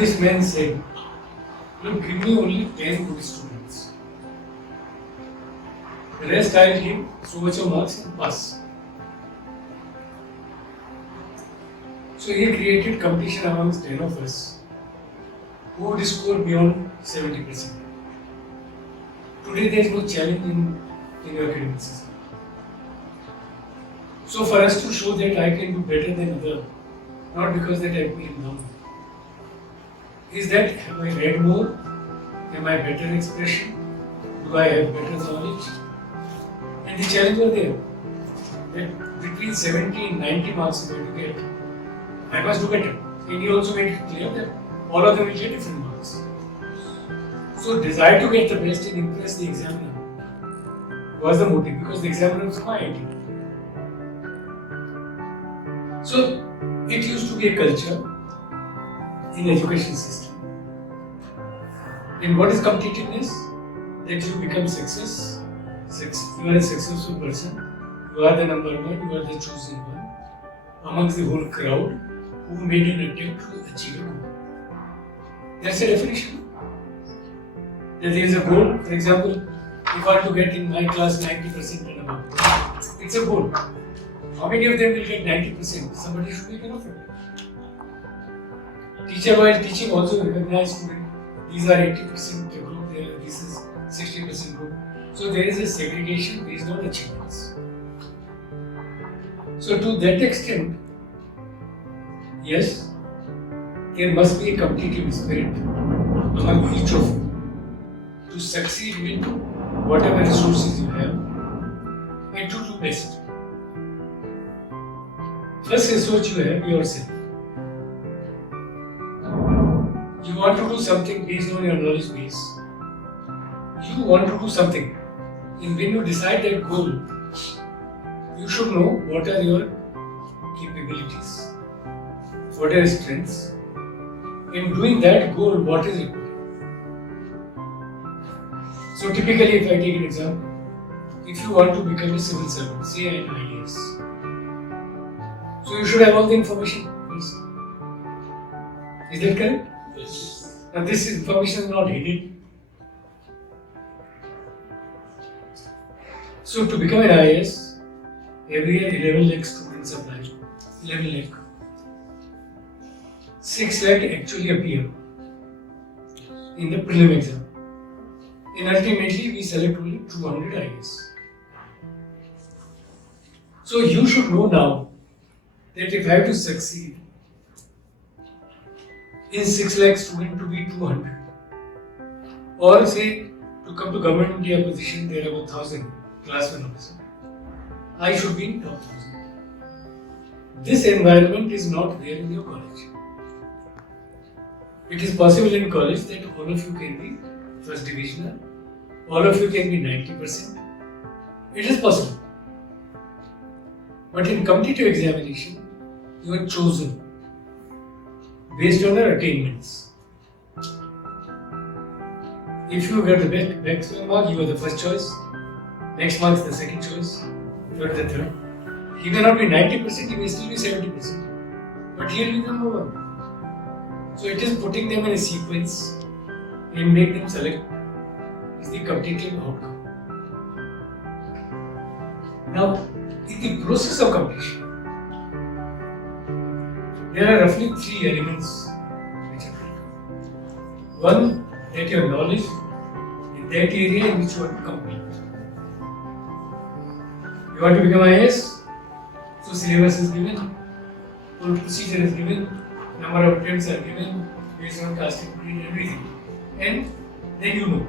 this man said, look, give me only 10 good students. The rest I will give so much of marks and pass. So he created competition amongst 10 of us who would score beyond 70%. Today there is no challenge in your academic system. So for us to show that I can do better than other, not because that I feel now, is that have I read more? Am I better expression? Do I have better knowledge? And the challenge was there that between 70 and 90 marks I'm going to get, I must do better. And he also made it clear that all of them will get different marks. So desire to get the best and impress the examiner was the motive, because the examiner was my idea. So it used to be a culture in education system. And what is competitiveness? That you become you are a successful person, you are the number one, you are the chosen one amongst the whole crowd who made an attempt to achieve a goal. That's the definition. That there is a goal. For example, if I want to get in my class 90% and above, it's a goal. How many of them will get 90%? Somebody should make an effort. Teacher while teaching also recognize student. These are 80% group, this is 60% group. So there is a segregation based on achievements. So to that extent, yes, there must be a competitive spirit among each of you to succeed with whatever resources you have and to do best. First resource you have yourself. You want to do something based on your knowledge base. You want to do something. And when you decide that goal, you should know what are your capabilities, what are your strengths. In doing that goal, what is required. So typically, if I take an example, if you want to become a civil servant, say an IAS, so you should have all the information first. Is that correct? Yes. Now this information is not hidden. So to become an IAS, every year 11 lakh students apply. 11 lakh. 6 lakh actually appear in the prelim exam. And ultimately we select only 200 IAS. So you should know now that if I have to succeed in 6 lakh student to be 200, or say to come to government India position there are about 1000 class 1 officer, I should be in top 1000. This environment is not there in your college. It is possible in college that all of you can be first divisional, all of you can be 90%. It is possible. But in competitive examination, you are chosen based on your attainments. If you get the maximum mark, you are the first choice. Next mark is the second choice. Third the third. He may not be 90%, he may still be 70%. But he will be number one. So it is putting them in a sequence and make them select is the competitive outcome. Now, in the process of competition, there are roughly 3 elements which are critical. One, that your knowledge in that area in which you want to compete. You want to become IAS, so syllabus is given, whole procedure is given, number of attempts are given based on casting and everything. And then you know.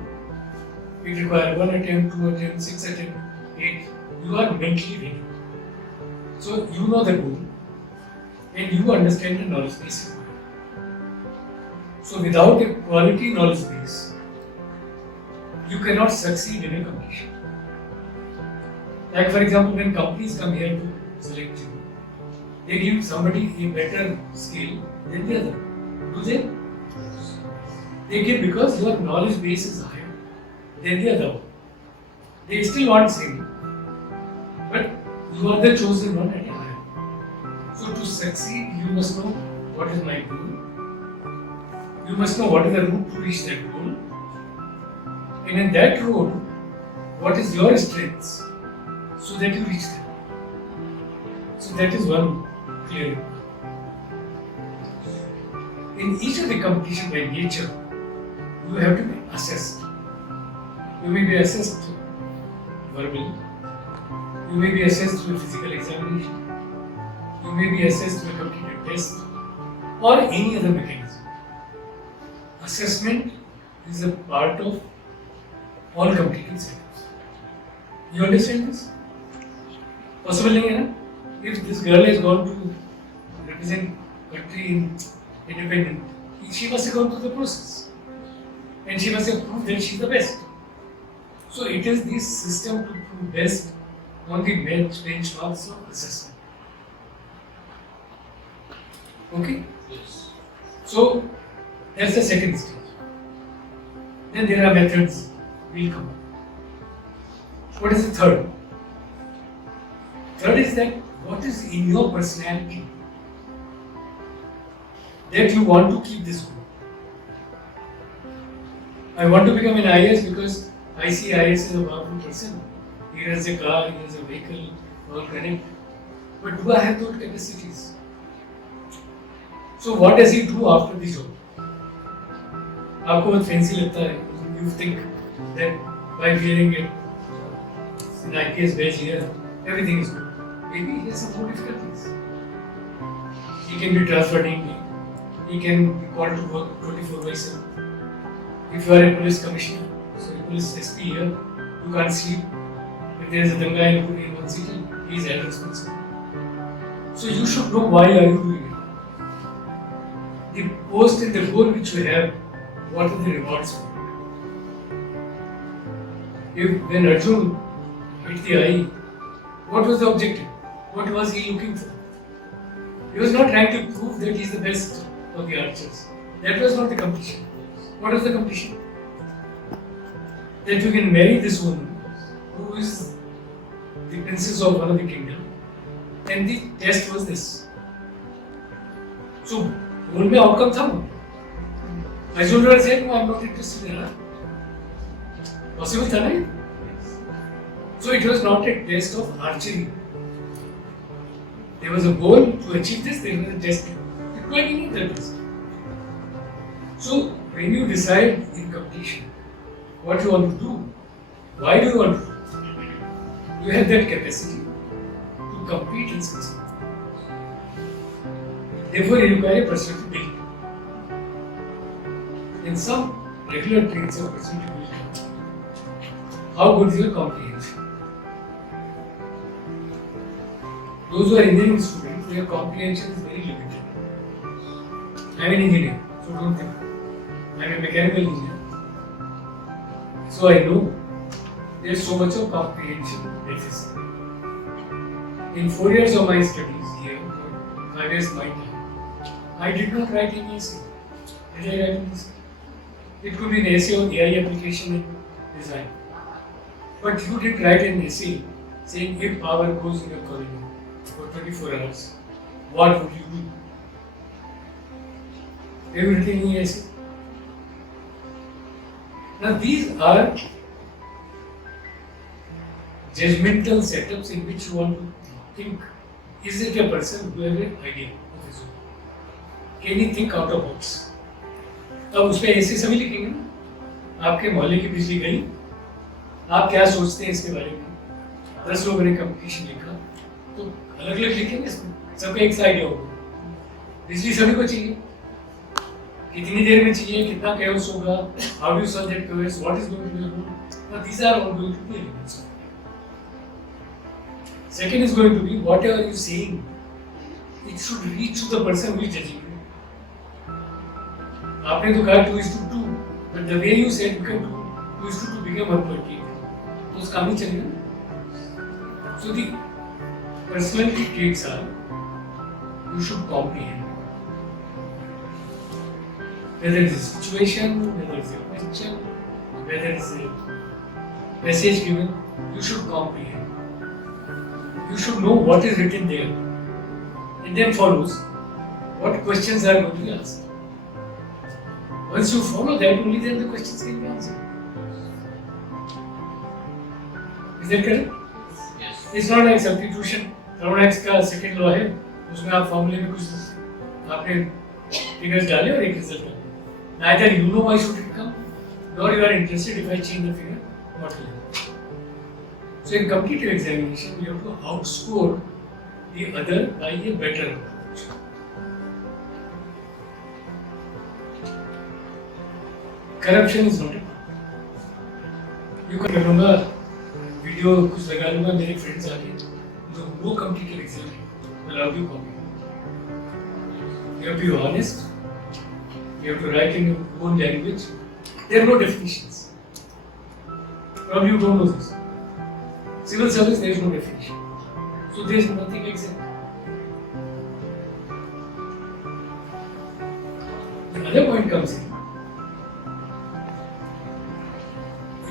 It requires 1 attempt, 2 attempts, 6 attempts, 8. You are mentally ready. So you know the goal and you understand the knowledge base. So without a quality knowledge base, you cannot succeed in a competition. Like for example, when companies come here to select you, they give somebody a better skill than the other. Do they? They give because your knowledge base is higher than the other one. They still want same, but you are the chosen one at a higher. So to succeed, you must know what is my goal. you must know what is the route to reach that goal. And in that road, what is your strengths so that you reach them. So that is one clear. In each of the competition by nature, you have to be assessed. You may be assessed verbally, you may be assessed through a physical examination, you may be assessed through a completed test, or any other mechanism. Assessment is a part of all completed setups. You understand this? Possible nahi hai na? If this girl has gone to represent country in independent, she must have gone through the process. And she must have proved that she is the best. So it is this system to prove best on the benchmarks of assessment. Okay? Yes. So that's the second stage. Then there are methods will come. What is the third? Third is that what is in your personality that you want to keep this going. I want to become an IAS because I see IAS as a powerful person. He has a car, he has a vehicle, all connect. But do I have those capacities? So what does he do after the job? आपको बहुत fancy लगता है. You think that by wearing an IPS badge here, everything is good. Maybe he has some more difficulties. He can be transferred in. He can be called to work 24/7. If you are a police commissioner, so a police SP here, you can't sleep. If there is a danga in one city, he is held responsible. So you should know why are you doing it. The post and the goal which you have, what are the rewards for it? When Arjun hit the eye, what was the objective? What was he looking for? He was not trying to prove that he is the best of the archers. That was not the competition. What was the competition? That you can marry this woman who is the princess of one of the kingdom. And the test was this. So, goal mein outcome tha. Arjun said, no, I am not interested in her. Possible tha na? So it was not a test of archery. There was a goal to achieve this, there was a test. It was any other test. So when you decide in competition what you want to do, why do you want to do? You have that capacity to compete and succeed. Therefore, you require a person to build. In some regular traits of person to build, how good is your comprehension? Those who are engineering students, their comprehension is very limited. I am an engineer, so don't think. I am a mechanical engineer. So I know there is so much of comprehension deficit. In 4 years of my studies here, 5 years my time, I did not write any essay. Did I write any essay? It could be an essay on AI application and design. But you did write an essay saying if power goes in your corridor for 24 hours, what would you do? Have you written any essay? Now these are judgmental setups in which you want to think, is it a person who has an idea of his own? Can he think out of box? अब उस पर ऐसे सभी लिखेंगे ना, आपके मोहल्ले की बिजली गई, आप क्या सोचते हैं इसके बारे में? 10 लोगों ने कंपटीशन लिखा, तो अलग अलग लिखेंगे इसमें, सबका एक सा आइडिया होगा। बिजली सभी को चाहिए, कितनी देर में चाहिए, कितना chaos होगा, how do you solve that chaos, what is going to be the rule? Now these are all going to be elements. Second is going to be whatever you saying, it should reach to the person who is judging you. आपने तो कहा 2:2, but the way you said you can do 2:2 became 1:20, तो उसका नहीं चलेगा। So the personality traits are, you should comprehend. Whether it is a situation, whether it is a question, whether it is a message given, you should comprehend. You should know what is written there. And then follows what questions are going to be asked. Once you follow that, only then the questions can be answered. Is that correct? Yes. It's not like substitution. 𝙬𝑥 का second law है, उसमें आप formula में कुछ आपने figures डाले और एक result डाले. Neither you know why should it come, nor you are interested if I change the figure, what will happen. So in competitive examination, you have to outscore the other by a better approach. Corruption is not a problem. You can लूँगा video कुछ लगा लूँगा मेरे friends आके no competitive exam allowed you copy. You have to be honest. You have to write in your own language. There are no definitions. Probably you don't know this. Civil service, there is no definition. So there is nothing exact. The other point comes in.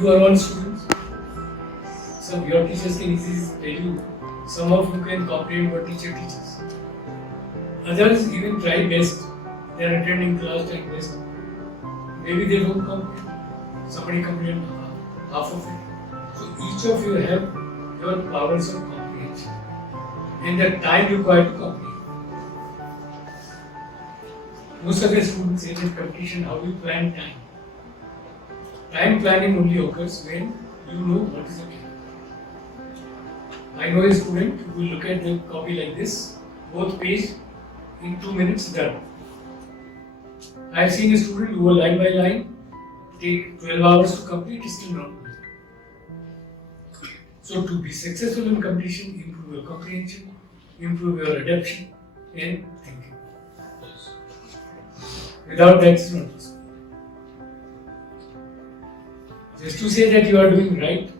You are all students. Some your teachers can easily tell you. Some of you can comprehend what teacher teaches. Others even try best. They are attending class, trying best. Maybe they don't comprehend. Somebody comprehend half of it. So each of you have your powers of comprehension and the time required to comprehend. Most of the students say that competition, how do you plan time? Time planning only occurs when you know what is the time. I know a student who will look at the copy like this, both pages in 2 minutes done. I have seen a student who will line by line take 12 hours to complete, is still not good. So to be successful in competition, improve your comprehension, improve your adaptation and thinking. Without that, it's not possible. Just to say that you are doing right,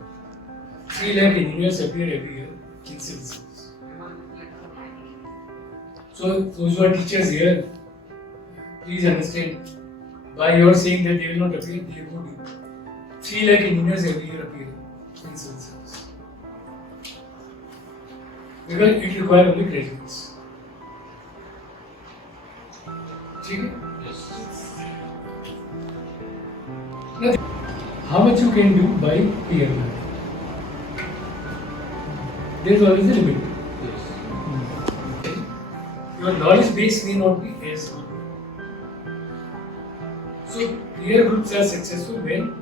3 lakh engineers appear every year in civil service. So those who are teachers here, please understand, by your saying that they will not appear, they will not do. 3 lakh engineers every year appear in civil service. Because it requires only graduates. Okay? Now, how much you can do by peer learning? There is always a limit. Yes. Your knowledge base may not be as good. So peer groups are successful when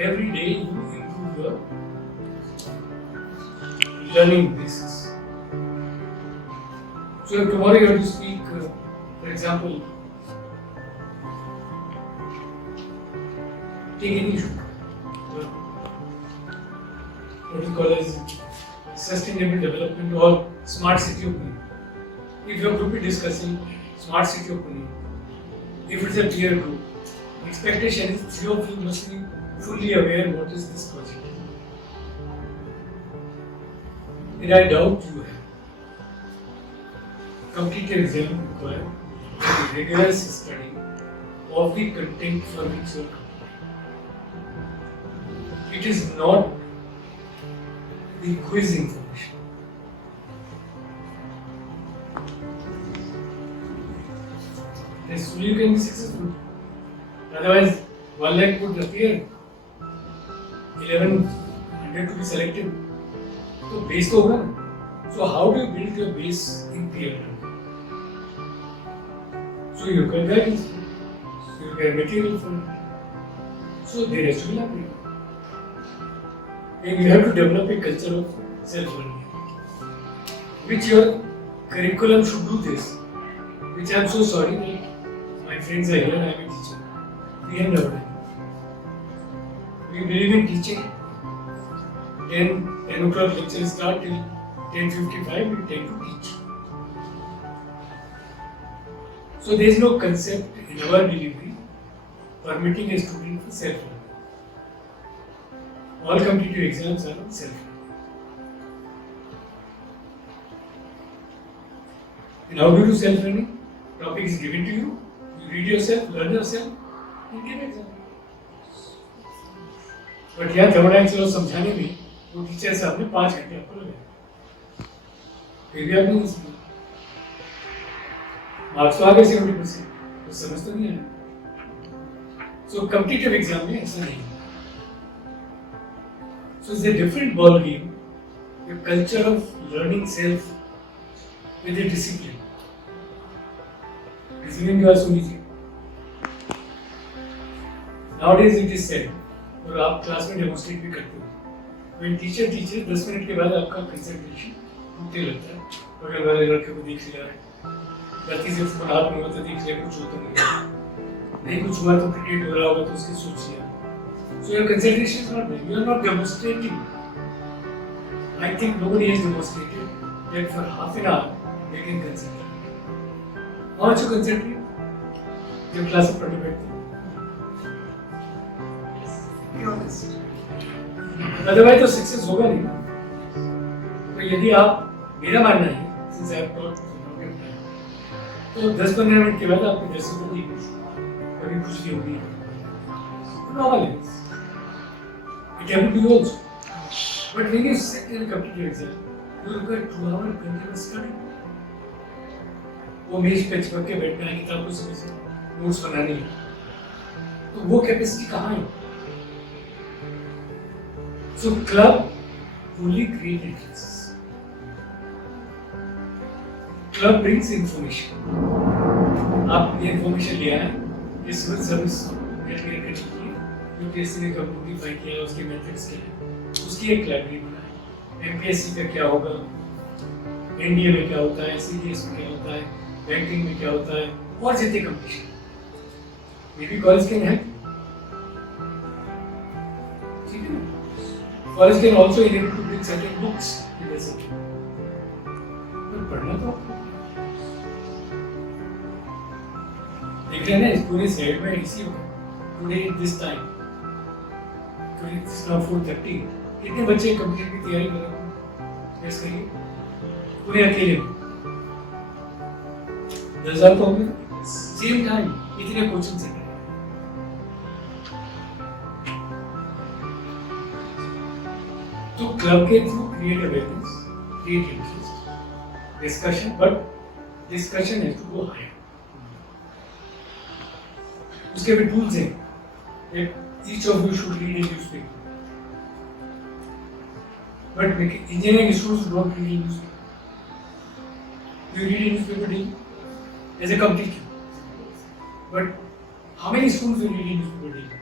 every day you improve your learning basis. So if tomorrow you have to speak, for example, take any issue. What is called as sustainable development or smart city of Pune. If you have to be discussing smart city of Pune, if it's a peer group, expectation is 3 of you must be fully aware what is this project. And I doubt you have. Competitive exam require rigorous study of the content for which you are competing. It is not the quiz information. Then slowly you can be successful. Otherwise, 1 lakh would appear, 1100 to be selected. So base to hoga na. So how do you build your base in peer learning? So you can guidance, you get material for it. So there has to be learning. And you have to develop a culture of self-learning, which your curriculum should do this. Which I am so sorry that my friends are here, I am a teacher. We have never done. We believe in teaching. 10 o'clock lecture start till 10:55, we tend to teach. So there is no concept in our delivery permitting a student for self-learning. All competitive exams are on self-learning. And how do you do self-learning? Topic is given to you, you read yourself, learn yourself, and give exam. But यहाँ 𝙬𝙖 चलो समझाने में वो teacher साहब ने 5 घंटे आपको लगे, फिर भी आपने नहीं समझा। मार्क्स तो आ गए 70%, तो समझ तो नहीं आया। So competitive exam में ऐसा नहीं. So it's a different ball game. The culture of learning self with a discipline. Discipline की बात सुनिए. Nowadays it is said, और आप क्लास में डेमोन्स्ट्रेट भी करते हो. When teacher 10 मिनट के बाद आपका कंसंट्रेशन टूटने लगता है. बगल वाले लड़के को देख लिया, गलती से उसको हाथ में होता देख लिया, कुछ होता नहीं कुछ हुआ तो क्रिकेट हो रहा होगा तो उसकी सोच लिया. So your concentration is not there. You are not demonstrating. I think nobody has demonstrated that for half an hour they can concentrate. How much you concentrate? Your class of पढ़ने बैठते. Be honest. Otherwise तो success होगा नहीं ना. तो यदि आप, मेरा मानना है, since I have taught तो 10-15 मिनट के बाद आपके दर्शन को नहीं कभी कुछ नहीं होगी. Normal है. It can be also. But when you sit in a competitive exam, you look at 2 hours continuous study. वो मेज पे चिपक के बैठना है, किताब को समझना, नोट्स बनाने हैं. तो वो कैपेसिटी कहाँ है? So club fully created this. Club brings information. आप ये information ले आए, ये सिविल सर्विस क्लियर करने के लिए UPSC ने कब नोटिफाई किया, उसके मेथड्स क्या हैं, उसकी एक लाइब्रेरी बनाई. MPSC का क्या होगा, NDA में क्या होता है, CDS में क्या होता है, बैंकिंग में क्या होता है, और जितने competition. Maybe college can help. ठीक है ना? College can also enable to bring certain books in the subject. पर पढ़ना तो देख रहे हैं ना, इस पूरे साइड में इसी होगा. Today this time. It's now 4:30. कितने बच्चे कंप्यूटर की तैयारी कर रहे हैं? यस करिए. पूरे अकेले 10,000 तो होंगे. सेम टाइम इतने कोचिंग से. तो क्लब के through create awareness, create interest, discussion, but discussion has to go higher. उसके भी टूल्स हैं. Each of you should read a newspaper. But engineering students don't read a newspaper. You read a newspaper daily as a competition. But how many students will read a newspaper daily?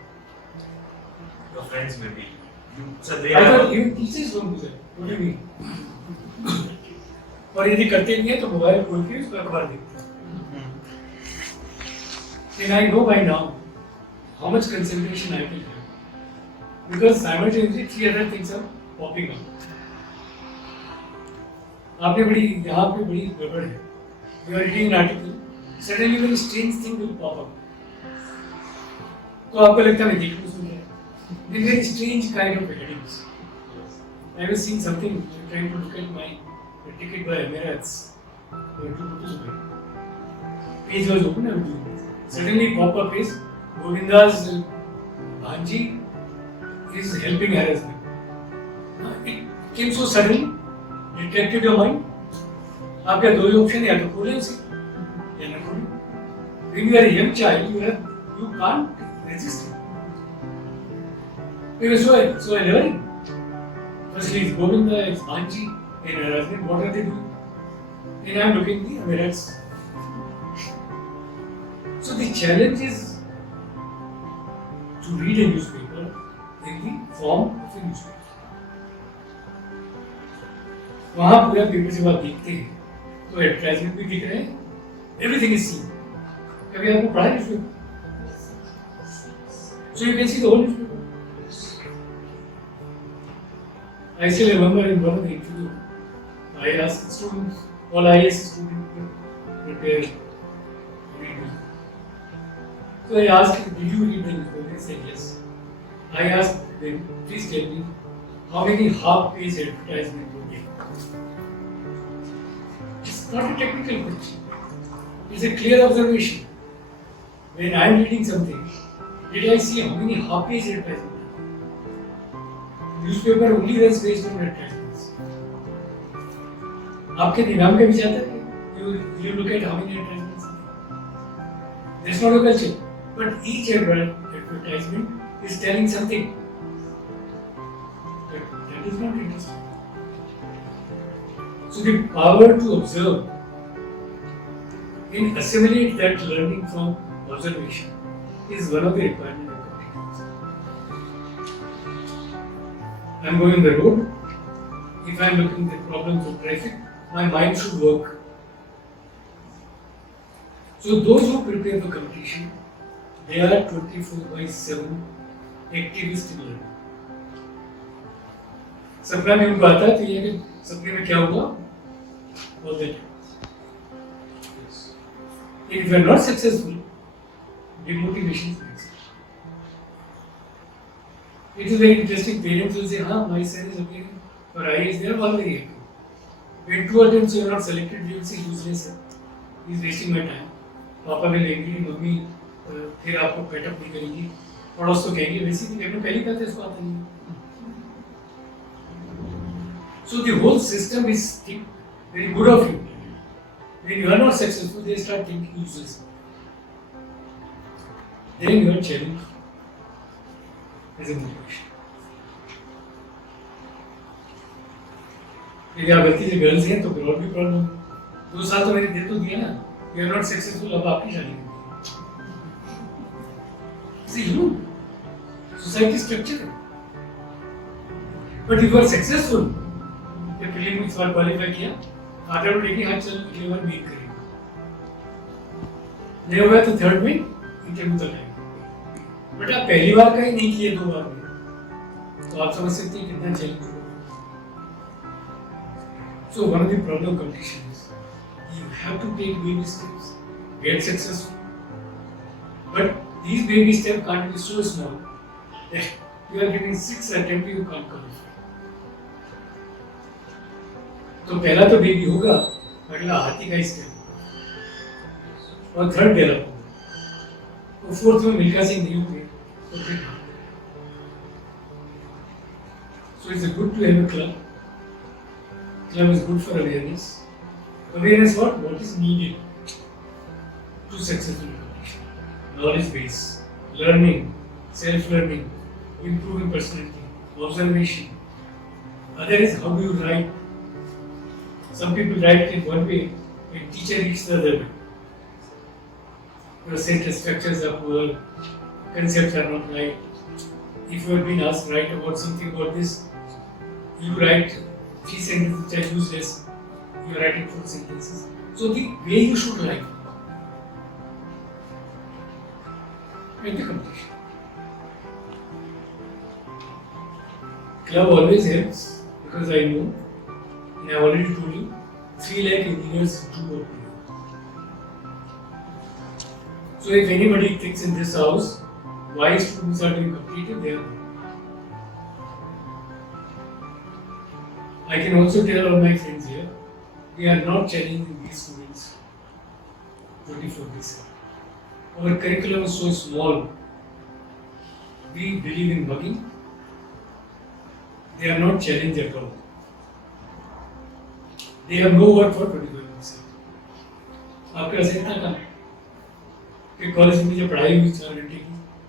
Your friends maybe. So they I are. thought even teachers don't do that. What do you mean? और यदि करते नहीं है तो mobile खोल के उसका अखबार देखते हैं. And I know by now how much concentration I will have, because simultaneously 3 other things are popping up. आपने बड़ी यहाँ पे बड़ी गड़बड़ है. You are reading an article, suddenly very strange thing will pop up. तो आपको लगता है मैं देख लूँ सुन रहा. Then very strange kind of headings. I was seeing something, trying to look at my ticket by Emirates. Page was open, I was doing this. Suddenly pop up is Govinda's Bhanji is helping harassment. It came so suddenly, detected your mind. आपके दो ही option है, या तो खोलें उसे या ना खोलें. When you are a young child, you can't resist it. Because so I learned. Firstly, it's Govinda, it's Bhanji, and harassment. What are they doing? And I am looking at the Emirates. So the challenge is to read a newspaper in the form of a newspaper. वहाँ पूरा paper जब आप देखते हैं तो advertisement भी दिख रहे हैं, everything is seen. कभी आपको पढ़ा है newspaper? So you can see the whole newspaper. I still remember in one of the interview, I asked students, all IAS students prepare read. So I asked, did you read the newspaper? They said yes. I asked them, please tell me, how many half-page advertisements you get? It's not a technical question. It's a clear observation. When I am reading something, did I see how many half-page advertisements? Newspaper only runs based on advertisements. आपके दिमाग में भी जाता है? You look at how many advertisements. That's not a culture. But each advertisement advertisement is telling something. But that is not interesting. So the power to observe and assimilate that learning from observation is one of the requirements of competence. I am going on the road. If I am looking at problems of traffic, my mind should work. So those who prepare for competition, they are 24/7 activist in learning. सपना भी उनको आता है तो ये कि सपने में क्या होगा all that. If you are not successful, demotivation is next. It is very interesting. Parents will say, "हाँ, my son is appearing for IAS." They are all very happy. When 2 attempts you are not selected, they will say, "Useless, he is wasting my time." पापा भी लेंगे, mummy फिर आपको पेटअप नहीं करेंगी, पड़ोस तो कहेंगे वैसे भी हमने पहली बात है इसको आता नहीं। So the whole system is very good of you. When you are not successful, they start thinking useless. Then you are challenged as a motivation. यदि आप गलती से गर्ल्स हैं तो फिर और भी प्रॉब्लम। 2 साल तो मैंने दे तो दिया ना, you are not successful, अब आपकी शादी होगी। See, you know, society structure. But if you are successful, ये प्रीलिम में सवाल क्वालिफाई किया, आधा लोग लेके हाँ चल अगले बार मेक करेंगे। नहीं होगा तो थर्ड में इंटरव्यू तक आएंगे। बट आप पहली बार का ही नहीं किए 2 बार में, तो आप समझ सकते हैं कितना चैलेंज होगा। So one of the problem competition is you have to take baby steps, get successful. But these baby steps can't be so small that you are giving 6 attempts you can't qualify. तो पहला तो baby होगा, अगला हाथी का step और third develop होगा, और फोर्थ में मिल्खा सिंह नहीं होंगे तो फिर so it's good to have a club. Club is good for awareness. Awareness what is needed to successful competition. Knowledge base, learning, self-learning, improving personality, observation. Other is how do you write. Some people write in one way and teacher reads the other way. Your sentence structures are poor, concepts are not right. If you have been asked to write about something about this, you write 3 sentences which are useless, you are writing 4 sentences. So the way you should write in the competition. Club always helps because I know, and I have already told you, 3 lakh engineers do work here. So if anybody thinks in this house, why students are doing competitive, they are wrong. I can also tell all my friends here, we are not challenging these students 24/7. Our curriculum is so small. We believe in bugging. They are not challenged at all. They have no work for 24/7. आपके पास इतना काम कि college में जो पढ़ाई हुई 4 घंटे की,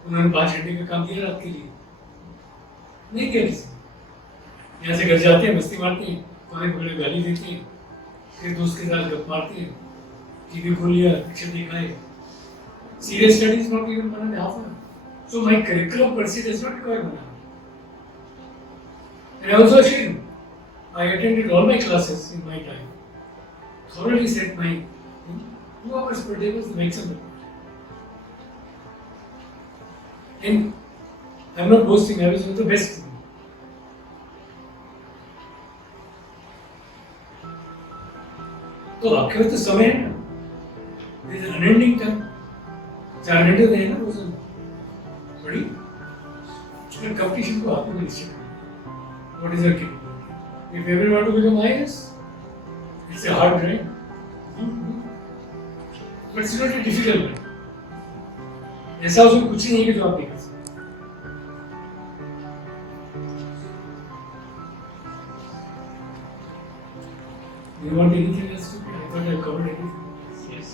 उन्होंने 5 घंटे का काम दिया रात के लिए, नहीं किया किसी। यहाँ से घर जाते हैं, मस्ती मारते हैं, कोने पकड़े गाली देते हैं, फिर दोस्त के साथ गप मारते हैं, टीवी खोल लिया, पिक्चर देखा है। Serious study is not even 1.5 hours. So my curriculum per se does not require 1 hour. And I also assure you, I attended all my classes in my time. Thoroughly set my 2 hours per day was the maximum. And I'm not boasting, I was one of the best. तो आपके पास तो समय है ना, there is an unending time. 4 घंटे तो है ना रोज बड़ी कंपटीशन को आपको निश्चित करना। What is your capability? If everyone want to become IAS, it's a hard grind. But it's not a difficult grind. ऐसा उसमें कुछ नहीं है कि जो आप नहीं कर सकते। You want anything else to be? I thought I covered everything. Yes.